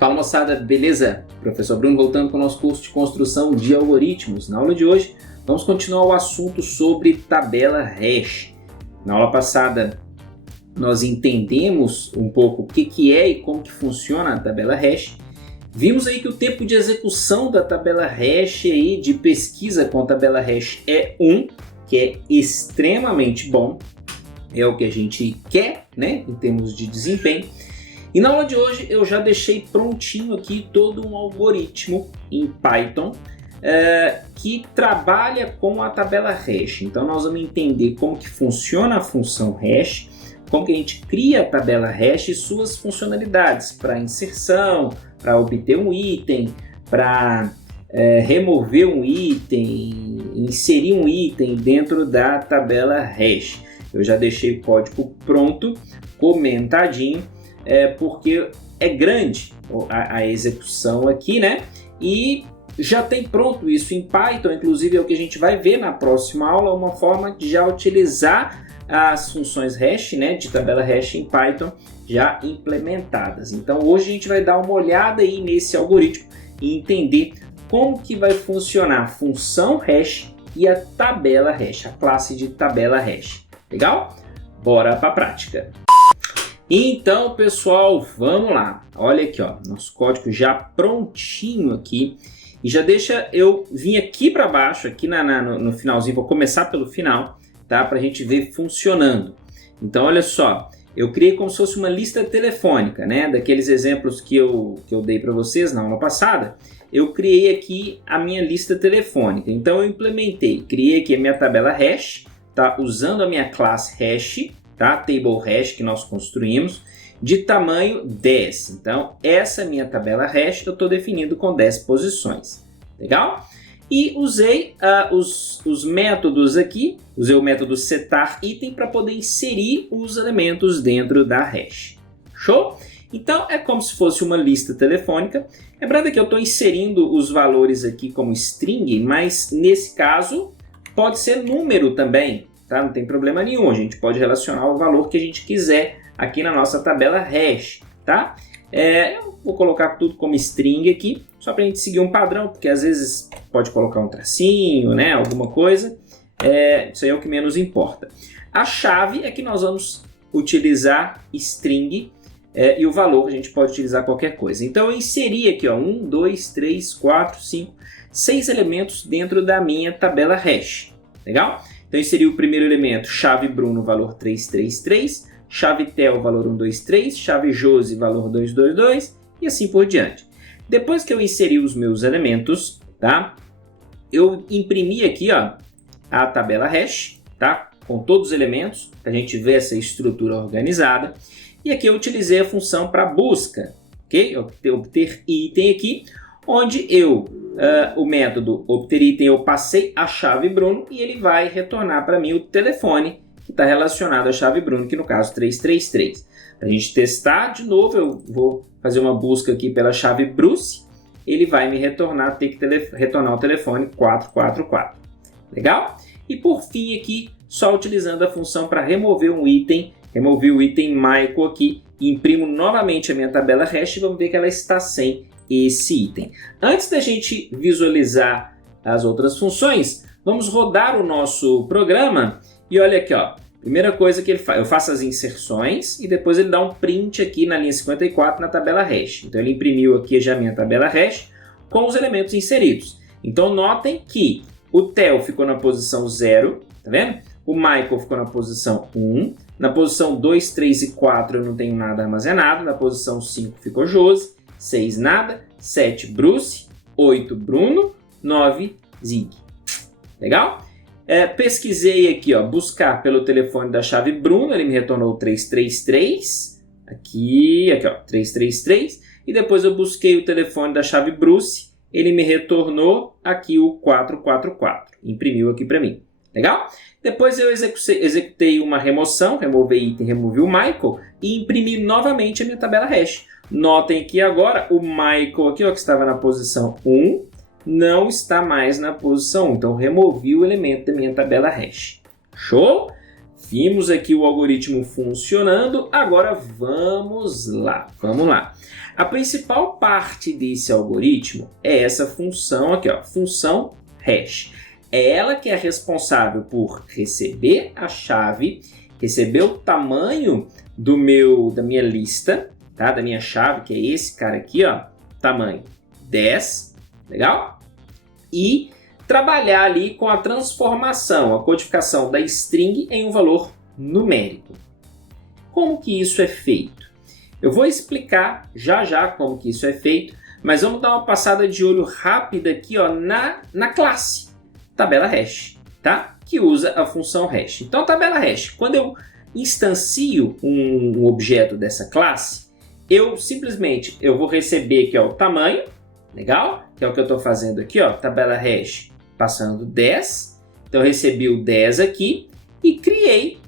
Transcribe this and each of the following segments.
Fala moçada, beleza? Professor Bruno voltando com o nosso curso de construção de algoritmos. Na aula de hoje vamos continuar o assunto sobre tabela hash. Na aula passada nós entendemos um pouco o que é e como que funciona a tabela hash. Vimos aí que o tempo de execução da tabela hash aí, de pesquisa com a tabela hash é 1, que é extremamente bom, é o que a gente quer, né, em termos de desempenho. E na aula de hoje eu já deixei prontinho aqui todo um algoritmo em Python que trabalha com a tabela hash. Então nós vamos entender como que funciona a função hash, como que a gente cria a tabela hash e suas funcionalidades para inserção, para obter um item, para remover um item, inserir um item dentro da tabela hash. Eu já deixei o código pronto, comentadinho, porque é grande a execução aqui, né? E já tem pronto isso em Python, inclusive é o que a gente vai ver na próxima aula, uma forma de já utilizar as funções hash, né, de tabela hash em Python já implementadas. Então hoje a gente vai dar uma olhada aí nesse algoritmo e entender como que vai funcionar a função hash e a tabela hash, a classe de tabela hash. Legal? Bora para a prática. Então, pessoal, vamos lá. Olha aqui, ó, nosso código já prontinho aqui. E já deixa eu vir aqui para baixo, aqui no finalzinho, vou começar pelo final, tá? Para a gente ver funcionando. Então, olha só, eu criei como se fosse uma lista telefônica, né? Daqueles exemplos que eu dei para vocês na aula passada. Eu criei aqui a minha lista telefônica. Então, eu criei aqui a minha tabela hash, tá? Usando a minha classe hash, tá? Table hash que nós construímos, de tamanho 10. Então, essa minha tabela hash eu estou definindo com 10 posições. Legal? E usei os métodos aqui, usei o método setarItem para poder inserir os elementos dentro da hash. Show? Então, é como se fosse uma lista telefônica. Lembrando que eu estou inserindo os valores aqui como string, mas nesse caso pode ser número também. Tá? Não tem problema nenhum, a gente pode relacionar o valor que a gente quiser aqui na nossa tabela hash, tá? Eu vou colocar tudo como string aqui, só para a gente seguir um padrão, porque às vezes pode colocar um tracinho, né? Alguma coisa, isso aí é o que menos importa. A chave é que nós vamos utilizar string e o valor a gente pode utilizar qualquer coisa. Então eu inseri aqui, ó, 1, 2, 3, 4, 5, 6 elementos dentro da minha tabela hash, legal? Então, eu inseri o primeiro elemento, chave Bruno, valor 333, chave Theo, valor 123, chave Josi, valor 222 e assim por diante. Depois que eu inseri os meus elementos, tá? Eu imprimi aqui, ó, a tabela hash, tá? Com todos os elementos, para a gente ver essa estrutura organizada. E aqui eu utilizei a função para busca, ok? Obter item aqui, onde o método obter item, eu passei a chave Bruno e ele vai retornar para mim o telefone que está relacionado à chave Bruno, que no caso 333. Para a gente testar de novo, eu vou fazer uma busca aqui pela chave Bruce, ele vai me retornar, ter que retornar o telefone 444. Legal? E por fim aqui, só utilizando a função para remover um item, removi o item Michael aqui, e imprimo novamente a minha tabela hash e vamos ver que ela está sem esse item. Antes da gente visualizar as outras funções, vamos rodar o nosso programa e olha aqui, ó. Primeira coisa que ele faz, eu faço as inserções e depois ele dá um print aqui na linha 54 na tabela hash. Então ele imprimiu aqui já a minha tabela hash com os elementos inseridos. Então notem que o Theo ficou na posição 0, tá vendo? O Michael ficou na posição 1, na posição 2, 3 e 4 eu não tenho nada armazenado, na posição 5 ficou Josi, 6 nada, 7 Bruce, 8 Bruno, 9 Zig. Legal? Pesquisei aqui, ó, buscar pelo telefone da chave Bruno, ele me retornou 333, aqui ó, 333, e depois eu busquei o telefone da chave Bruce, ele me retornou aqui o 444, imprimiu aqui para mim. Legal? Depois eu executei uma remoção, removi item, removi o Michael e imprimi novamente a minha tabela hash. Notem que agora o Michael aqui, ó, que estava na posição 1, não está mais na posição 1. Então, removi o elemento da minha tabela hash. Show? Vimos aqui o algoritmo funcionando, agora vamos lá. A principal parte desse algoritmo é essa função aqui, ó, função hash. É ela que é responsável por receber a chave, receber o tamanho da minha lista, tá? Da minha chave, que é esse cara aqui, ó, tamanho 10, legal? E trabalhar ali com a transformação, a codificação da string em um valor numérico. Como que isso é feito? Eu vou explicar já como que isso é feito, mas vamos dar uma passada de olho rápida aqui, ó, na classe tabela hash, tá? Que usa a função hash. Então, tabela hash, quando eu instancio um objeto dessa classe, eu simplesmente vou receber aqui, ó, o tamanho, legal? Que é o que eu estou fazendo aqui, ó, tabela hash passando 10. Então eu recebi o 10 aqui e criei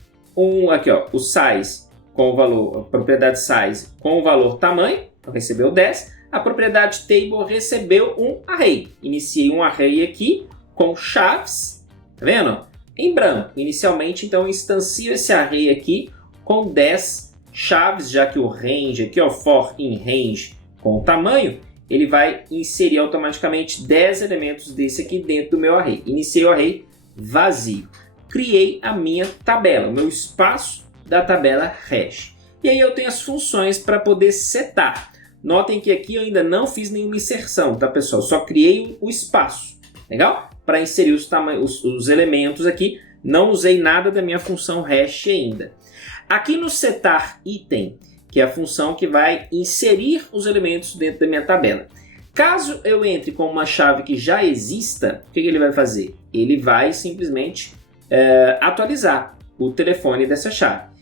aqui, ó, o size com o valor, a propriedade size com o valor tamanho, então recebeu 10. A propriedade table recebeu um array. Iniciei um array aqui com chaves, tá vendo? Em branco. Inicialmente, então, eu instancio esse array aqui com 10 chaves, já que o range aqui, ó, for in range com o tamanho, ele vai inserir automaticamente 10 elementos desse aqui dentro do meu array. Iniciei o array vazio. Criei a minha tabela, o meu espaço da tabela hash. E aí eu tenho as funções para poder setar. Notem que aqui eu ainda não fiz nenhuma inserção, tá, pessoal? Só criei o espaço, legal? Para inserir os elementos aqui. Não usei nada da minha função hash ainda. Aqui no setar item, que é a função que vai inserir os elementos dentro da minha tabela. Caso eu entre com uma chave que já exista, o que ele vai fazer? Ele vai simplesmente atualizar o telefone dessa chave.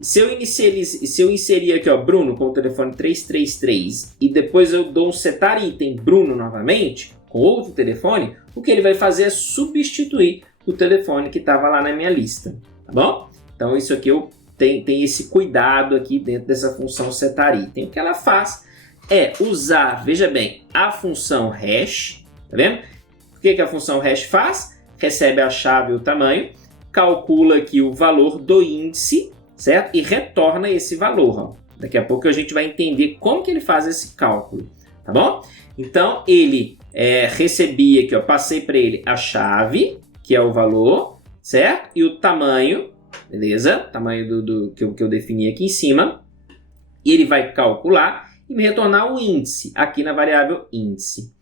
Se eu inserir aqui, ó, Bruno com o telefone 333 e depois eu dou um setar item Bruno novamente, com outro telefone, o que ele vai fazer é substituir o telefone que estava lá na minha lista, tá bom? Então isso aqui tem esse cuidado aqui dentro dessa função setar item. O que ela faz é usar, veja bem, a função hash, tá vendo? O que a função hash faz? Recebe a chave e o tamanho, calcula aqui o valor do índice, certo? E retorna esse valor, ó. Daqui a pouco a gente vai entender como que ele faz esse cálculo, tá bom? Então ele recebia aqui, ó, passei para ele a chave, que é o valor, certo? E o tamanho, beleza? Tamanho que eu defini aqui em cima. E ele vai calcular e me retornar o índice, aqui na variável índice.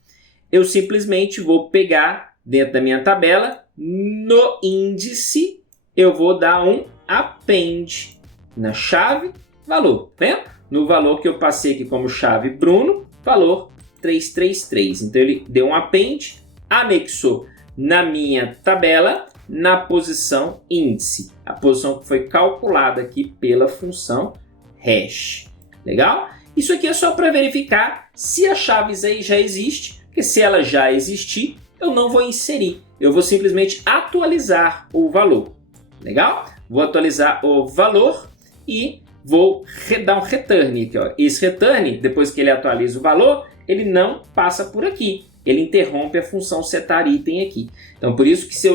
Eu simplesmente vou pegar dentro da minha tabela, no índice, eu vou dar um append na chave valor, tá vendo? No valor que eu passei aqui como chave Bruno, valor 333. Então ele deu um append, anexou na minha tabela, na posição índice, a posição que foi calculada aqui pela função hash. Legal? Isso aqui é só para verificar se a chave já existe, porque se ela já existir, eu não vou inserir, eu vou simplesmente atualizar o valor. Legal? Vou atualizar o valor e vou dar um return aqui, ó. Esse return, depois que ele atualiza o valor, ele não passa por aqui. Ele interrompe a função setar item aqui. Então, por isso que se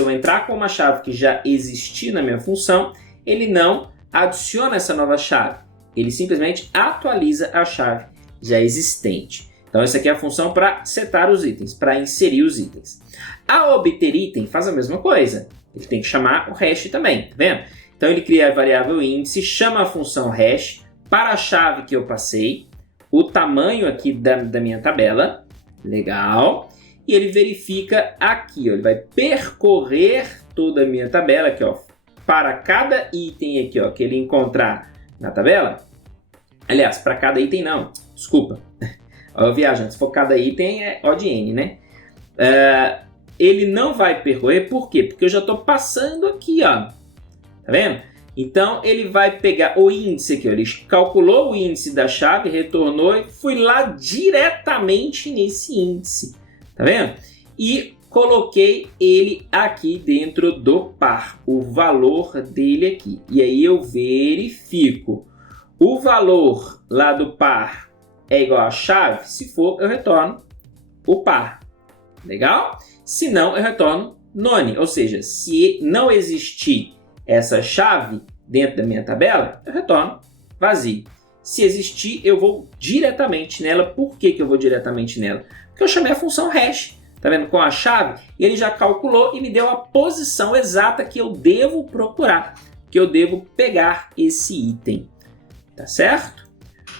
eu entrar com uma chave que já existir na minha função, ele não adiciona essa nova chave. Ele simplesmente atualiza a chave já existente. Então, essa aqui é a função para setar os itens, para inserir os itens. A obter item faz a mesma coisa. Ele tem que chamar o hash também, tá vendo? Então, ele cria a variável índice, chama a função hash para a chave que eu passei, o tamanho aqui da minha tabela, legal, e ele verifica aqui, ó, ele vai percorrer toda a minha tabela aqui, ó, para cada item aqui, ó, que ele encontrar na tabela. Aliás, para cada item não, desculpa, ó, viajante, se for cada item é O de N, né? Ele não vai percorrer, por quê? Porque eu já estou passando aqui, ó, tá vendo? Então, ele vai pegar o índice aqui, ó, ele calculou o índice da chave, retornou e fui lá diretamente nesse índice, tá vendo? E coloquei ele aqui dentro do par, o valor dele aqui. E aí eu verifico. O valor lá do par é igual a chave? Se for, eu retorno o par. Legal? Se não, eu retorno none. Ou seja, se não existir essa chave dentro da minha tabela, eu retorno vazio. Se existir, eu vou diretamente nela. Por que eu vou diretamente nela? Porque eu chamei a função hash, tá vendo? Com a chave, e ele já calculou e me deu a posição exata que eu devo procurar, que eu devo pegar esse item. Tá certo?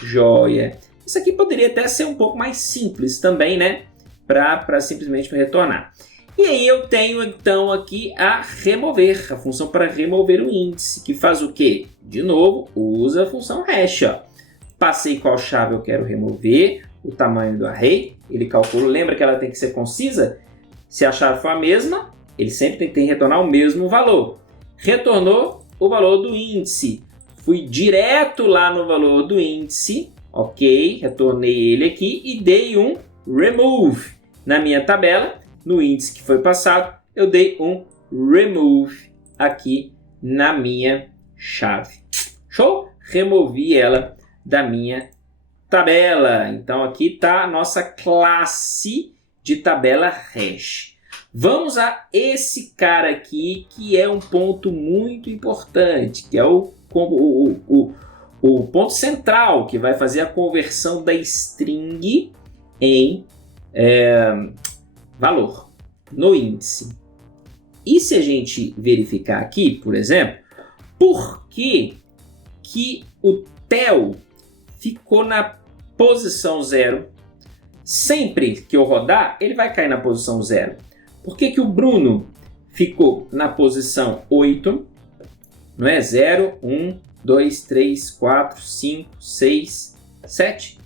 Joia! Isso aqui poderia até ser um pouco mais simples também, né? Para simplesmente retornar. E aí eu tenho então aqui a remover, a função para remover o índice, que faz o quê? De novo, usa a função hash, ó. Passei qual chave eu quero remover, o tamanho do array, ele calcula, lembra que ela tem que ser concisa? Se a chave for a mesma, ele sempre tem que retornar o mesmo valor. Retornou o valor do índice, fui direto lá no valor do índice, ok, retornei ele aqui e dei um remove. Na minha tabela, no índice que foi passado, eu dei um remove aqui na minha chave. Show? Removi ela da minha tabela. Então aqui está a nossa classe de tabela hash. Vamos a esse cara aqui, que é um ponto muito importante, que é o ponto central, que vai fazer a conversão da string em valor no índice. E se a gente verificar aqui, por exemplo, por que o Theo ficou na posição 0? Sempre que eu rodar, ele vai cair na posição 0. Por que o Bruno ficou na posição 8? Não é 0, 1, 2, 3, 4, 5, 6, 7.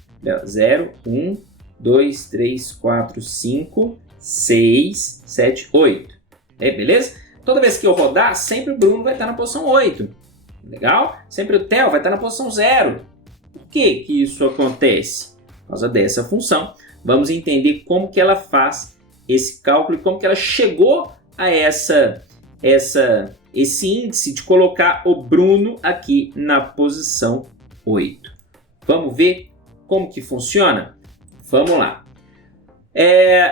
0, 1, 2, 3, 4, 5, 6, 7, 8. Beleza? Toda vez que eu rodar, sempre o Bruno vai estar na posição 8. Legal? Sempre o Theo vai estar na posição 0. Por que isso acontece? Por causa dessa função. Vamos entender como que ela faz esse cálculo e como que ela chegou a esse índice de colocar o Bruno aqui na posição 8. Vamos ver como que funciona? Vamos lá.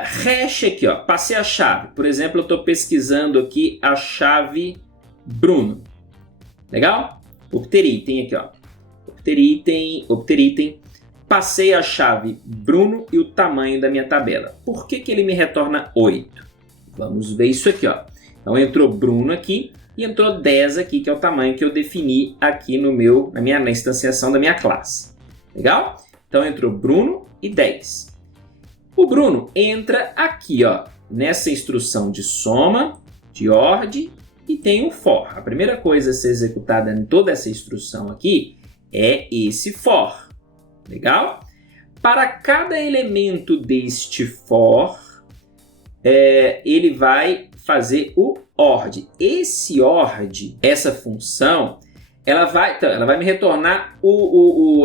Hash aqui, ó, passei a chave. Por exemplo, eu estou pesquisando aqui a chave Bruno. Legal? Obter item aqui, ó. Obter item. Passei a chave Bruno e o tamanho da minha tabela. Por que ele me retorna 8? Vamos ver isso aqui, ó. Então entrou Bruno aqui e entrou 10 aqui, que é o tamanho que eu defini aqui na instanciação da minha classe. Legal? Então entrou Bruno e 10. O Bruno entra aqui, ó, nessa instrução de soma, de OR e tem um for. A primeira coisa a ser executada em toda essa instrução aqui é esse for. Legal? Para cada elemento deste for, ele vai fazer o ORD. Esse ORD, essa função, ela vai me retornar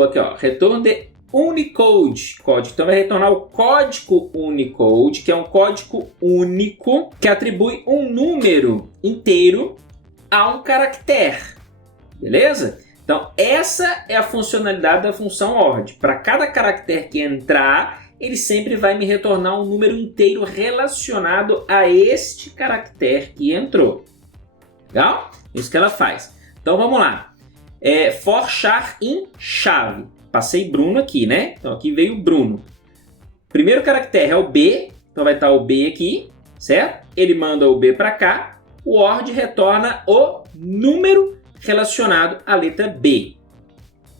aqui, ó, return the Unicode código. Então vai retornar o código Unicode, que é um código único que atribui um número inteiro a um caractere. Beleza? Então essa é a funcionalidade da função ORD. Para cada caractere que entrar, ele sempre vai me retornar um número inteiro relacionado a este caractere que entrou. Legal? Isso que ela faz. Então vamos lá. For char in chave. Passei Bruno aqui, né? Então aqui veio o Bruno. Primeiro caractere é o B, então vai estar o B aqui, certo? Ele manda o B para cá, o ORD retorna o número relacionado à letra B.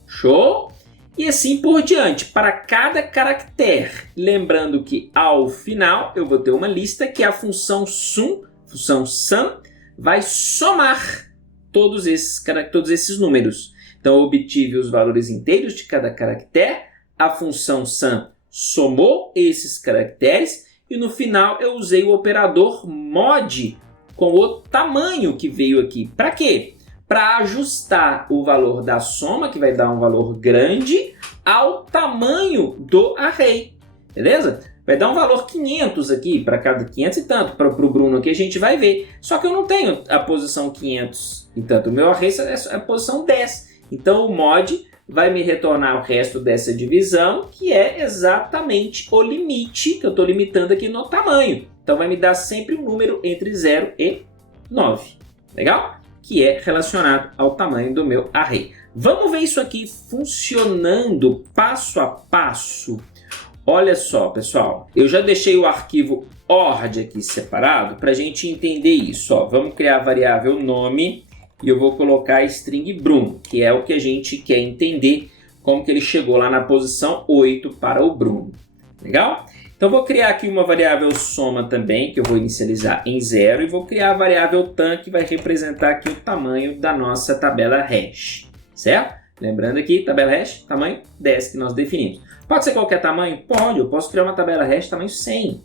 Show? E assim por diante, para cada caractere. Lembrando que ao final eu vou ter uma lista que a função sum, função sum, vai somar todos esses números. Então eu obtive os valores inteiros de cada caractere, a função sum somou esses caracteres e no final eu usei o operador mod com o tamanho que veio aqui. Para quê? Para ajustar o valor da soma, que vai dar um valor grande, ao tamanho do array. Beleza? Vai dar um valor 500 aqui, para cada 500 e tanto. Para o Bruno aqui a gente vai ver. Só que eu não tenho a posição 500 e tanto. O meu array é a posição 10. Então o mod vai me retornar o resto dessa divisão, que é exatamente o limite que eu estou limitando aqui no tamanho. Então vai me dar sempre um número entre 0 e 9. Legal? que é relacionado ao tamanho do meu array. Vamos ver isso aqui funcionando passo a passo. Olha só, pessoal, eu já deixei o arquivo ord aqui separado para a gente entender isso. Ó, vamos criar a variável nome e eu vou colocar a string Bruno, que é o que a gente quer entender, como que ele chegou lá na posição 8 para o Bruno. Legal? Então vou criar aqui uma variável soma também, que eu vou inicializar em 0, e vou criar a variável tam, que vai representar aqui o tamanho da nossa tabela hash, certo? Lembrando aqui, tabela hash, tamanho 10 que nós definimos. Pode ser qualquer tamanho? Pode, eu posso criar uma tabela hash tamanho 100.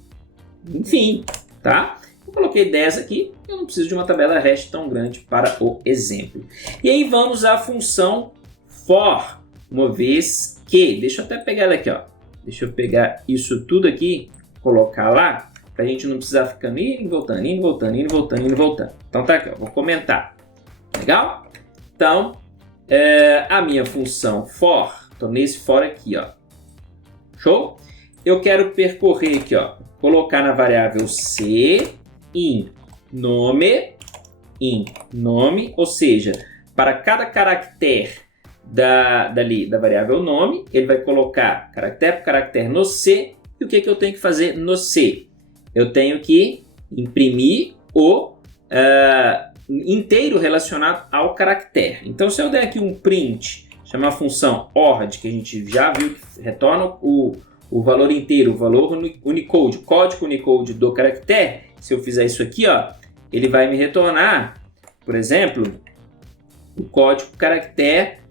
Enfim, tá? Eu coloquei 10 aqui, eu não preciso de uma tabela hash tão grande para o exemplo. E aí vamos à função for, uma vez que, deixa eu até pegar ela aqui, ó. Deixa eu pegar isso tudo aqui, colocar lá, para a gente não precisar ficar indo e voltando, indo e voltando, indo e voltando, indo e voltando. Então tá aqui, ó, vou comentar. Legal? Então, a minha função for, estou nesse for aqui, ó. Show? Eu quero percorrer aqui, ó, colocar na variável c in nome, ou seja, para cada caractere da variável nome, ele vai colocar caractere por caractere no C. E o que eu tenho que fazer no C? Eu tenho que imprimir o inteiro relacionado ao caractere. Então, se eu der aqui um print, chamar a função ord, que a gente já viu que retorna o valor inteiro, o valor Unicode, código Unicode do caractere, se eu fizer isso aqui, ó, ele vai me retornar, por exemplo, o código caractere,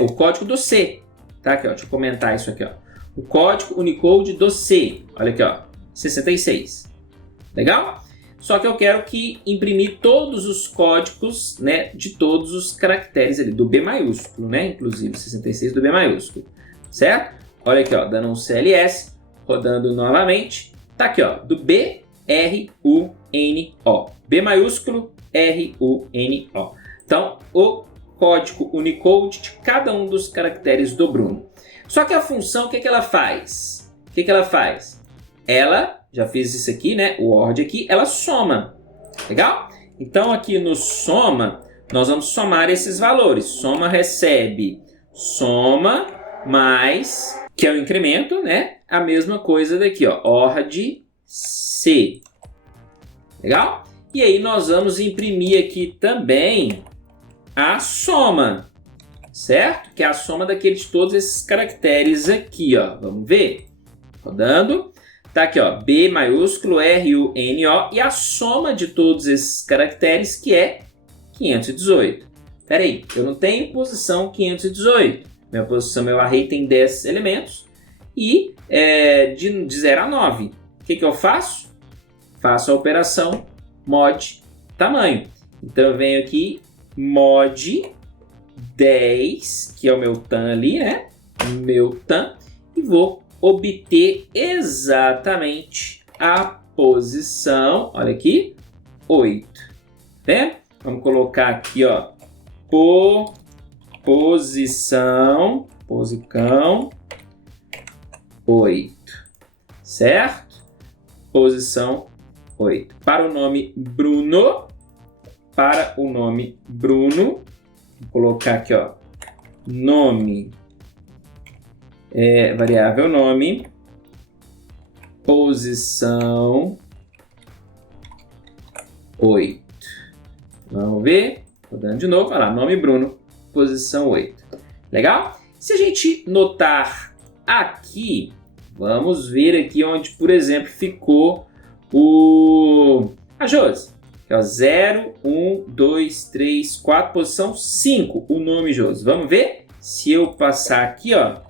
o código do C, tá? Aqui, ó, deixa eu comentar isso aqui, ó. O código Unicode do C, olha aqui, ó, 66. Legal? Só que eu quero que imprimir todos os códigos, né, de todos os caracteres ali, do B maiúsculo, né, inclusive 66 do B maiúsculo, certo? Olha aqui, ó, dando um CLS, rodando novamente, tá aqui, ó, do B, R, U, N, O. B maiúsculo, R, U, N, O. Então, o código Unicode de cada um dos caracteres do Bruno. Só que a função, o que ela faz? O que ela faz? Ela, já fiz isso aqui, né? O ORD aqui, ela soma. Legal? Então, aqui no soma, nós vamos somar esses valores. Soma recebe soma mais, que é o incremento, né? A mesma coisa daqui, ó. ORD C. Legal? E aí, nós vamos imprimir aqui também a soma, certo? Que é a soma daqueles todos esses caracteres aqui, ó. Vamos ver? Rodando. Tá aqui, ó, B maiúsculo, R, U, N, O, e a soma de todos esses caracteres, que é 518. Pera aí, eu não tenho posição 518. Minha posição, meu array tem 10 elementos, e de 0 a 9. O que eu faço? Faço a operação mod tamanho. Então, eu venho aqui, mod 10, que é o meu tam ali, né? Meu tam, e vou obter exatamente a posição, olha aqui, 8. Né? Vamos colocar aqui, ó, posição 8, certo? Posição 8. Para o nome Bruno, vou colocar aqui, ó, nome, variável nome, posição 8. Vamos ver, rodando de novo, olha lá, nome Bruno, posição 8. Legal? Se a gente notar aqui, vamos ver aqui onde, por exemplo, ficou a Josi. Aqui, ó, 0, 1, 2, 3, 4, posição 5, o nome Josi. Vamos ver? Se eu passar aqui, ó,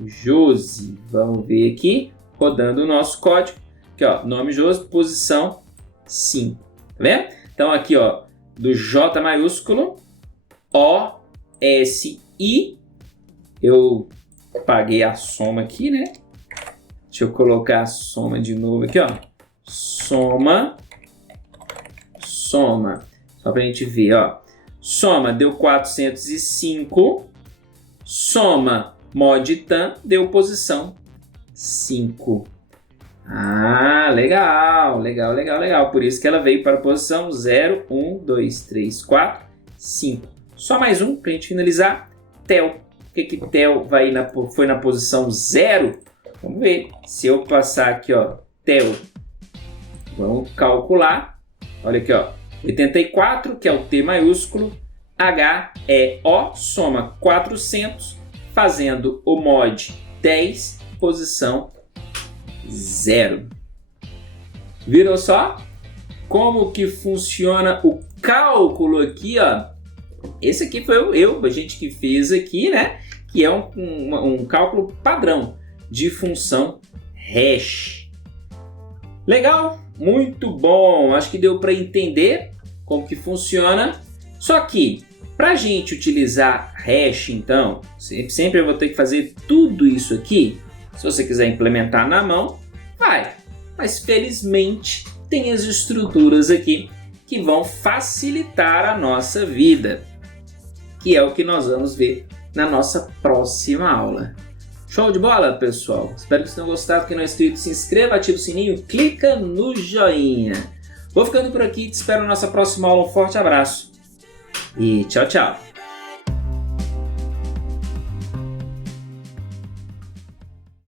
Josi, vamos ver aqui, rodando o nosso código, aqui, ó, nome Josi, posição 5, tá vendo? Então aqui, ó, do J maiúsculo, O, S, I, eu paguei a soma aqui, né? Deixa eu colocar a soma de novo aqui, ó, soma, só pra gente ver, ó, soma deu 405, soma mod tam deu posição 5. Ah, legal, legal, legal, legal. Por isso que ela veio para a posição 0, 1, 2, 3, 4, 5. Só mais um para a gente finalizar. Theo. Por que Theo foi na posição 0? Vamos ver. Se eu passar aqui, ó, Theo. Vamos calcular. Olha aqui, ó. 84, que é o T maiúsculo. H é O, soma 400, fazendo o mod 10, posição 0. Viram só como que funciona o cálculo aqui, ó? Esse aqui foi a gente que fez aqui, né? Que é um cálculo padrão de função hash. Legal? Muito bom! Acho que deu para entender como que funciona. Só que, para a gente utilizar hash, então, sempre eu vou ter que fazer tudo isso aqui. Se você quiser implementar na mão, vai. Mas felizmente tem as estruturas aqui que vão facilitar a nossa vida, que é o que nós vamos ver na nossa próxima aula. Show de bola, pessoal? Espero que vocês tenham gostado. Quem não é inscrito, se inscreva, ativa o sininho, clica no joinha. Vou ficando por aqui, te espero na nossa próxima aula. Um forte abraço e tchau, tchau!